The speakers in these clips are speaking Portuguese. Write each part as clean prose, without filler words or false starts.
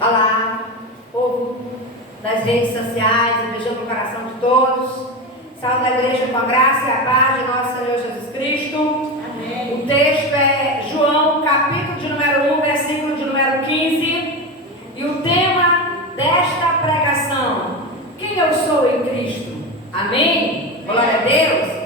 Olá, povo das redes sociais, um beijão no coração de todos. Salve a igreja com a graça e a paz de nosso Senhor Jesus Cristo. Amém. O texto é João, capítulo de número 1, versículo de número 15. E o tema desta pregação: quem eu sou em Cristo? Amém? Glória a Deus.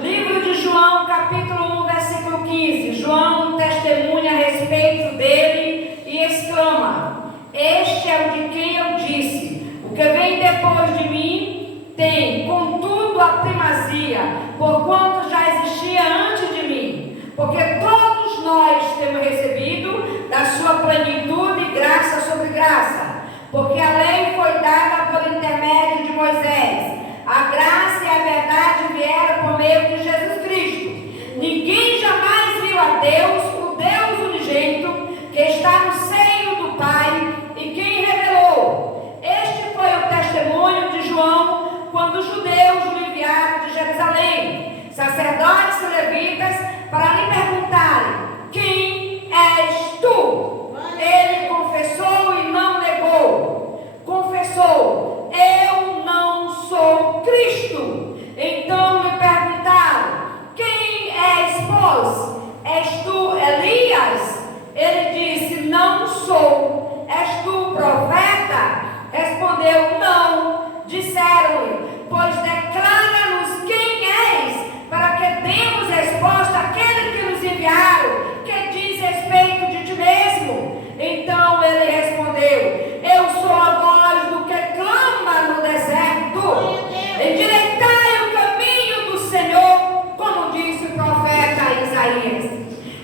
Livro de João, capítulo 1, versículo 15. João testemunha a respeito dele e exclama: este é o de quem eu disse, o que vem depois de mim tem, contudo, a primazia, porquanto já existia antes de mim, porque todos nós temos recebido da sua plenitude graça sobre graça, porque a lei foi dada por intermédio de Moisés, a graça e a verdade vieram por meio de Jesus Cristo. Ninguém jamais viu a Deus, o Deus unigênito, que está no seio do Pai, e quem revelou. Este foi o testemunho de João, quando os judeus o enviaram de Jerusalém, sacerdotes e levitas, para lhe perguntarem: quem és tu? Ele confessou e não negou. Confessou: eu não sou Cristo. Então lhe perguntaram: quem és, pois? És tu Elias? Ele disse: não sou. És tu profeta? Respondeu: não. Disseram-lhe: pois declara-nos quem és, para que demos resposta àquele que nos enviaram, que diz respeito de ti mesmo. Então ele respondeu: eu sou a voz do que clama no deserto, endireitai o caminho do Senhor, como disse o profeta Isaías.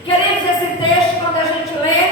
Queridos, esse texto, quando a gente lê,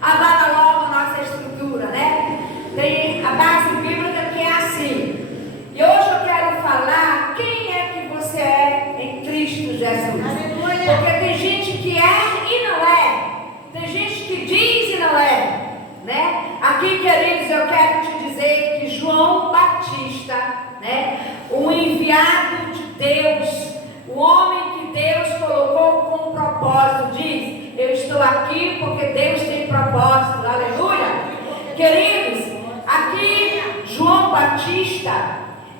abala logo a nossa estrutura, né? Tem a base bíblica que é assim. E hoje eu quero falar quem é que você é em Cristo Jesus. Aleluia. Porque tem gente que é e não é. Tem gente que diz e não é, né? Aqui, queridos, eu quero te dizer que João Batista, né, o enviado de Deus, o homem que Deus colocou com propósito, diz: eu estou aqui porque Deus tem propósito. Aleluia. Queridos, aqui João Batista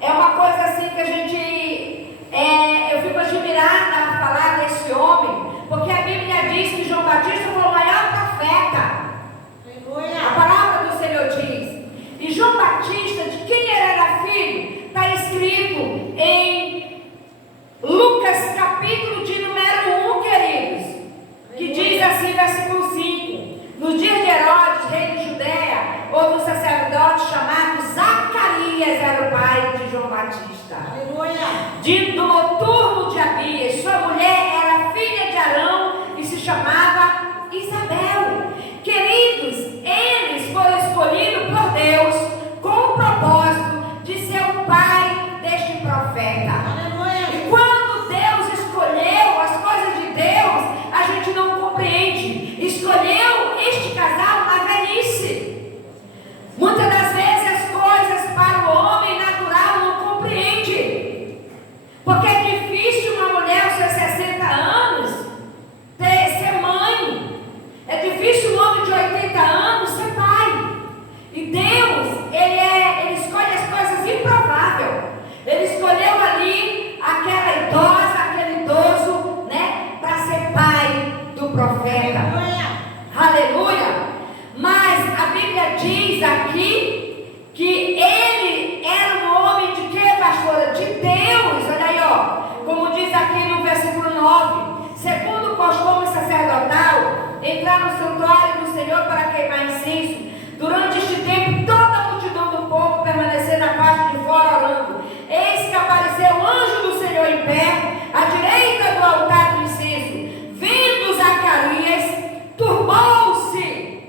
é uma coisa assim que a gente eu fico admirada a falar desse homem, porque a Bíblia diz que João Batista foi o maior profeta. A palavra do Senhor diz. E João Batista, de quem ele era filho, está escrito em Lucas capítulo de número 1, queridos, que diz assim, versículo 5: nos dias de Herodes, rei de Judeia, houve um sacerdote chamado Zacarias, era o pai de João Batista. Aleluia. Do noturno de Abias, sua mulher era filha de Arão e se chamava Isabel. Queridos, eles foram escolhidos por Deus com o propósito de ser o pai deste profeta. Aleluia. E quando Deus escolheu as coisas de Deus, a gente não compreende. Escolheu este casal na velhice. Muitas das vezes as coisas para o homem natural não compreende. Porque é difícil uma mulher aos seus 60 anos ser mãe. É difícil um homem de 80 anos ser pai. E Deus, ele escolhe as coisas improváveis. Ele escolheu ali aquela idosa, aquele idoso, né, para ser pai do profeta. Aleluia. Mas a Bíblia diz aqui que ele era um homem de quê, pastora? De Deus. Olha aí, ó. Como diz aqui no versículo 9: segundo o costume sacerdotal, entrar no santuário do Senhor para queimar incenso. Durante este tempo, toda a multidão do povo permanecia na parte de fora orando. Eis que apareceu o anjo do Senhor em pé, à direita do altar do incenso. Vendo Zacarias, turbou-se.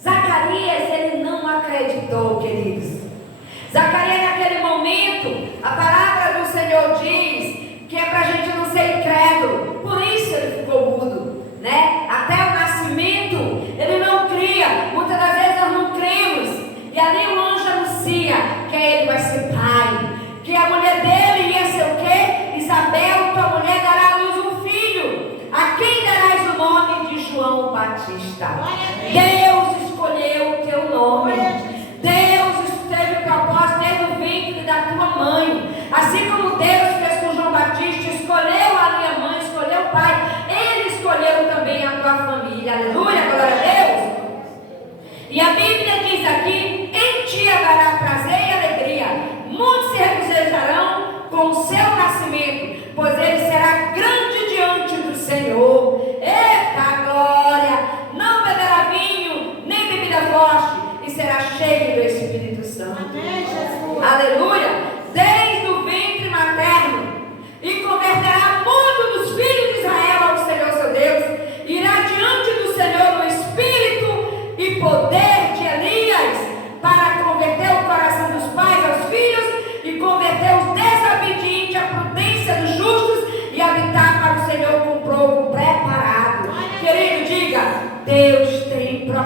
Zacarias, ele não acreditou, queridos. Zacarias, naquele momento, a palavra do Senhor diz que é para a gente não ser incrédulo. Por isso ele ficou mudo, né? Até o nascimento, ele não cria. Muitas das vezes nós não cremos. E ali o anjo anuncia que ele vai ser pai, que a mulher dele ia ser o quê? Isabel, tua mulher dará à luz um filho, a quem darás o nome de João Batista. Deus escolheu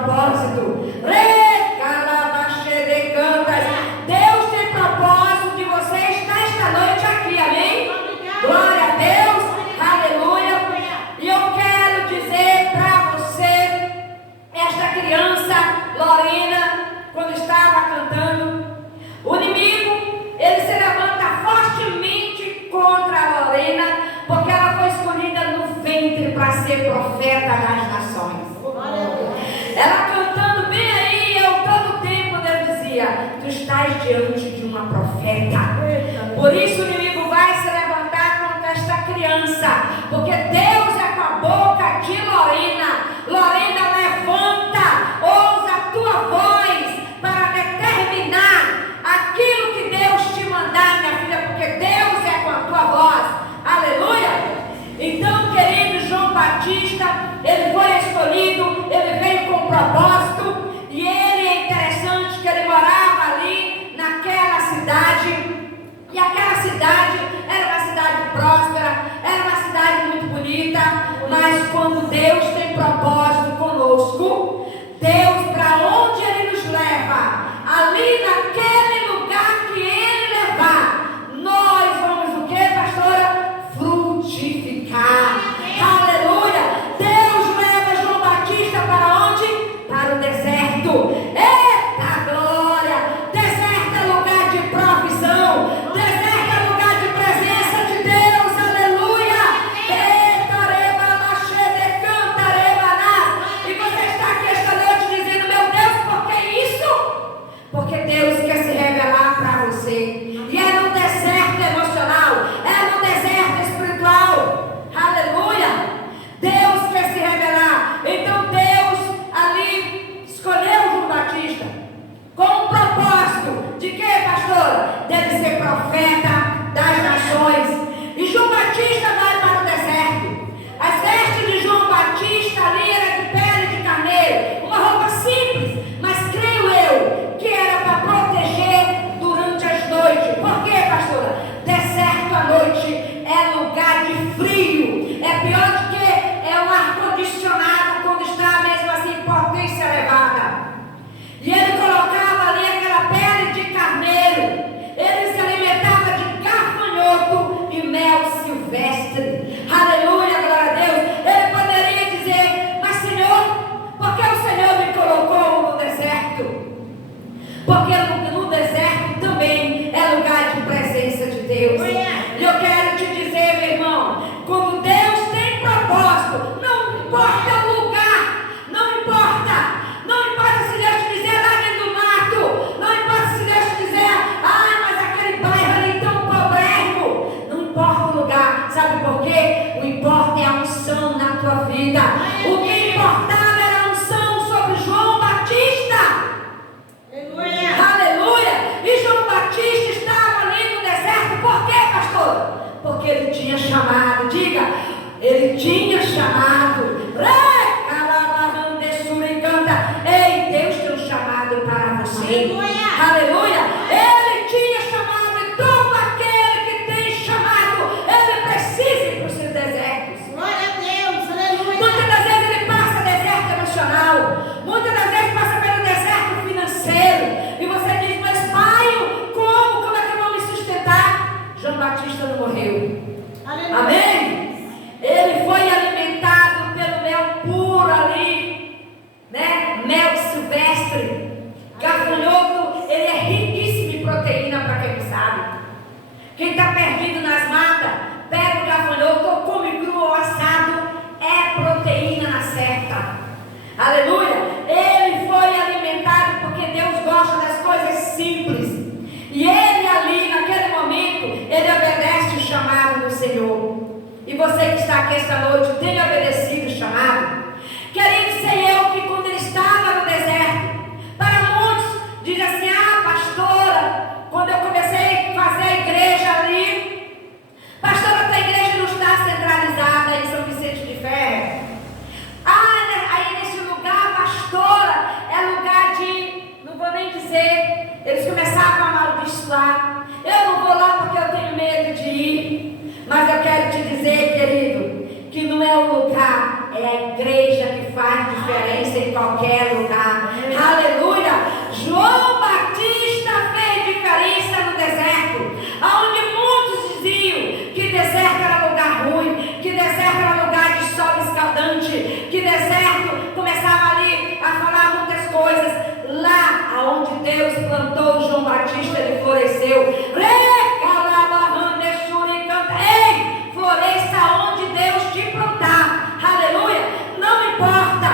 propósito. Deus tem propósito de você estar esta noite aqui, amém? Glória a Deus, aleluia. E eu quero dizer para você, esta criança, Lorena, quando estava cantando, o inimigo, ele se levanta fortemente contra a Lorena, porque ela foi escolhida no ventre para ser profeta das nações. Ela cantando bem aí, eu todo tempo eu dizia, tu estás diante de uma profeta. Por isso o inimigo vai se levantar contra esta criança, porque Deus é com a boca de Lorena. Lorena, levanta, ouça a tua voz para determinar aquilo que Deus te mandar, minha filha, porque Deus é com a tua voz. Aleluia! Então, querido João Batista, ele foi escolhido, ele veio com um propósito, e ele é interessante que ele morava ali naquela cidade, e aquela cidade era uma cidade próspera, era uma cidade muito bonita, mas quando Deus tem propósito conosco, Deus, para onde ele nos leva, ali naquele lugar que ele levar, nós vamos o que, pastora? Frutificar. Aleluia. Deus leva João Batista para onde? Para o deserto. Eita glória. Deserto é lugar de provisão. Deserto é lugar de presença de Deus. Aleluia. E você está aqui esta noite dizendo, meu Deus, por que isso? Porque Deus quer se revelar para você. E é no deserto emocional, é no deserto espiritual. Aleluia! Deus quer se revelar. Então Deus ali escolheu João Batista com um propósito de que, pastora? Deve ser profeta das nações. E João Batista vai para o deserto. As vestes de João Batista ali era de pele de carneiro, uma roupa simples, mas creio eu que era para proteger durante as noites. Por quê, pastora? Deserto à noite é lugar de frio, é pior do que é um ar-condicionado quando está mesmo assim em potência elevada. E ele colocava ali aquela pele de carneiro, ele se alimentava de gafanhoto e mel silvestre. Aleluia, glória a Deus. Ele poderia dizer, mas Senhor, por que o Senhor me colocou no deserto? Porque no deserto também é lugar de presença de Deus. E eu quero te dizer, meu irmão, quando Deus tem propósito, não importa o lugar, não importa se Deus te dizer lá dentro do mato, não importa se Deus te dizer, mas aquele bairro ali tão pobrego, não importa o lugar, sabe por quê? O importa é a unção na tua vida. O que importava era a unção sobre João Batista. Aleluia! E João Batista estava ali no deserto, por quê, pastor? Porque ele tinha chamado, diga, ele tinha chamado. Ei, Deus tem um chamado para você. Aleluia! Ele tinha chamado, e todo aquele que tem chamado, ele precisa ir para os seus desertos. Glória a Deus, aleluia. Muitas das vezes ele passa deserto emocional, muitas das vezes passa pelo deserto financeiro, e você diz, mas pai, como é que eu vou me sustentar? João Batista não morreu. Aleluia. Amém? Ele foi alimentado pelo mel puro ali, né? Mel silvestre. Gafanhoto, ele é riquíssimo em proteína, para quem não sabe. Quem está perdido nas matas, pega o gafanhoto, ou come cru ou assado, é proteína na certa. Aleluia! Ele foi alimentado porque Deus gosta das coisas simples. E ele ali, naquele momento, ele obedece o chamado do Senhor. E você que está aqui esta noite, tem obedecido o chamado? Querido, sei eu que quando ele estava no deserto, para muitos, diz assim, pastora, quando eu comecei a fazer a igreja ali, pastora, a tua igreja não está centralizada em São Vicente de Ferro. Aí nesse lugar, pastora, é lugar de, não vou nem dizer, eles começavam a amaldiçoar. Eu não vou lá porque eu tenho medo de ir. Mas eu quero te dizer, querido, que não é o lugar, É a igreja que faz diferença em qualquer lugar. Aleluia! João Batista fez diferença no deserto, onde muitos diziam que deserto era lugar ruim, que deserto era lugar de sol escaldante, que deserto começava ali a falar muitas coisas. Lá aonde Deus plantou João Batista, ele floresceu. Ei, floresça onde Deus te plantar. Aleluia! Não importa.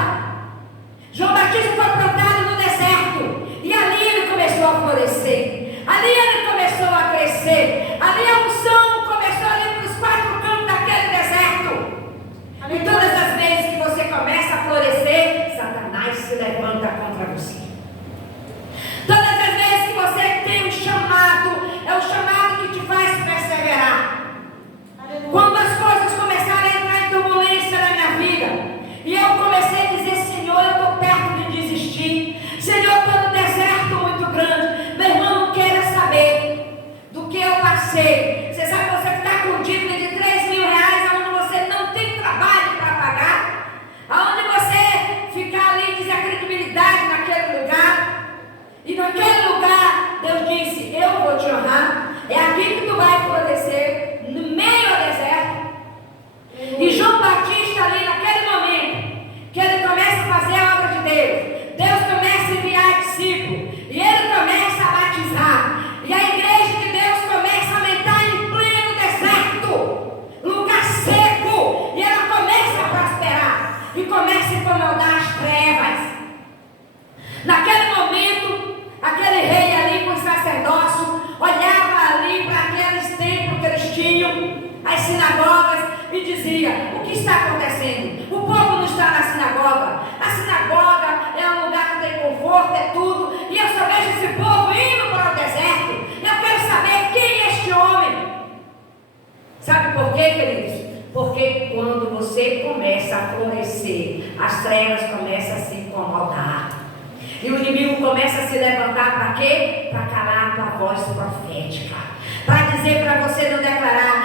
João Batista foi plantado no deserto, e ali ele começou a florescer, ali ele começou a crescer, ali a unção começou ali para os 4 cantos daquele deserto. E todas as vezes que você começa a florescer, Satanás se levanta contra você. Todas as vezes que você tem um chamado, é o chamado que te faz perseverar. Quando as coisas começaram a entrar em turbulência na minha vida, e eu comecei a dizer: Senhor, eu estou perto de desistir. Senhor, eu estou no deserto muito grande. Meu irmão, não queira saber do que eu passei. Você sabe que você está com dívida de 3 mil reais, onde você não tem trabalho para pagar, aonde você fica ali diz a credibilidade naquele lugar. E naquele lugar, Deus disse: eu vou te honrar. É aqui que tu vai florescer, no meio do deserto. E João Batista ali, naquele momento, que ele começa a fazer a obra de Deus, Deus começa a enviar discípulos, e ele começa a batizar, e a igreja de Deus começa a aumentar em pleno deserto, lugar seco, e ela começa a prosperar, e começa a incomodar as trevas. Naquele momento, aquele rei ali com o sacerdócio olhava ali para aqueles templos que eles tinham, as sinagogas, e dizia: o que está acontecendo? O povo não está na sinagoga. A sinagoga é um lugar que tem conforto, é tudo, e eu só vejo esse povo indo para o deserto. Eu quero saber quem é este homem. Sabe por quê, queridos? Porque quando você começa a florescer, as trevas começam a se incomodar. E o inimigo começa a se levantar para quê? Para calar a tua voz profética. Para dizer para você não declarar: